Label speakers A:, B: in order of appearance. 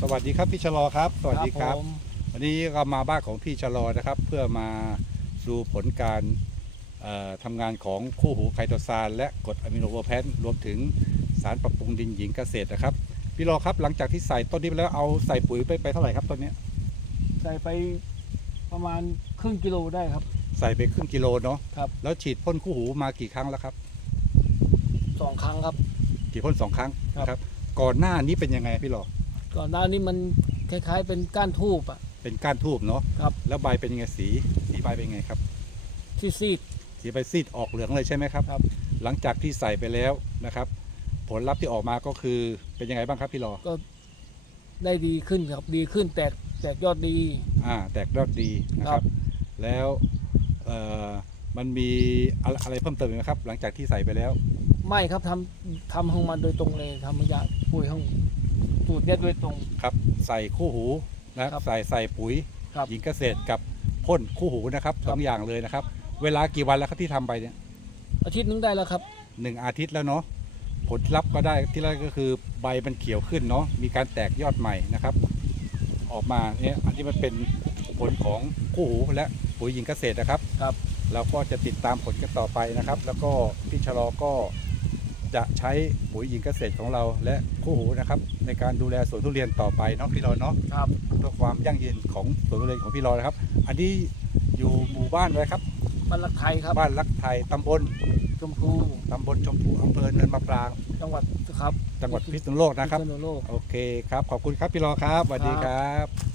A: สวัสดีครับพี่ชะลอครับ สวัสดีครับ
B: ผม
A: วันนี้ก็มาบ้านของพี่ชะลอนะครับ เพื่อมาดูผลการเอ่อทำงานของคู่หูไคโตซานและกรดอะมิโนโวแพนรวมถึงสารปรับปรุงดินหญิงเกษตรนะครับ พี่รอครับหลังจากที่ใส่ต้นนี้ไปแล้วเอาใส่ปุ๋ยไปไปเท่าไหร่ครับต้นเนี้ย
B: ใส่ไปประมาณครึ่งกิโลได้ครับ
A: ใส่ไปครึ่งกิโลเนาะ
B: ครับ
A: แล้วฉีดพ่นคู่หูมากี่ครั้งแล้วครับ
B: สองครั้งครับ
A: กี่พ่นสองครั้ง
B: ครับ
A: ครับ ก่อนหน้านี้เป็นยังไงพี่รอ
B: ก่อนหน้านี้มันคล้ายๆ เป็นก้านทูบอะ
A: เป็นก้านทูบเนาะ
B: ครับ
A: แล้วใบเป็นยังไงสีสีใบเป็นยังไงครับ
B: ที่ซีด
A: สีใบซีดออกเหลืองเลยใช่ไหมครับ
B: ครับ
A: หลังจากที่ใส่ไปแล้วนะครับ ผลลัพธ์ที่ออกมาก็คือเป็นยังไงบ้างครับพี่รอ
B: ก็ได้ดีขึ้นครับดีขึ้นแตกแตกยอดดี
A: อ่าแตกยอดดีนะค
B: ครั
A: รับ
B: บ
A: แล้วเอ่อมันมีอะไรอะไรเพิ่มเติมอีกไหมครับ หลังจากที่ใส่ไปแล้ว
B: ไม่ครับทำทำของมันโดยตรงเลยทำมายาปุ๋ยของ สูตรเนี่ยโดยตรง
A: ครับใส่คู่หูนะครับ ใส่ใส่ปุ๋ย
B: ครับ
A: หญิงเกษตรกับพ่นคู่หูนะครับ
B: ครับ
A: สองอย่างเลยนะครับ เวลากี่วันแล้วครับที่ทำไปเนี่ย
B: อาทิตย์นึงได้แล้วครับ
A: หนึ่งอาทิตย์แล้วเนาะผลลัพธ์ก็ได้ที่แรกก็คือใบมันเขียวขึ้นเนาะมีการแตกยอดใหม่นะครับ ออกมาเนี่ยอันนี้มันเป็นผลของคู่หูและปุ๋ยหญิงเกษตรนะครับ
B: ครับ
A: เราก็จะติดตามผลกันต่อไปนะครับ แล้วก็พี่ชะลอก็ จะใช้ปุ๋ยหญิงเกษตรของเราและคู่หูนะครับในการดูแลสวนทุเรียนต่อไปเนาะพี่รอเนาะ
B: ครับ
A: เพื่อความยั่งยืนของสวนทุเรียนของพี่รอนะครับ อันนี้อยู่หมู่บ้านอะไรครับ
B: บ้านรักไทยครับ
A: บ้านรักไทยตำบล
B: ชมพู
A: ตำบลชมพูอำเภอเนินมะปราง
B: จังหวัดครับ
A: จังหวัดพิษณุโลกนะครับ
B: พิษณุโลก
A: โอเคครับขอบคุณครับพี่รอครับสวัสดีครับ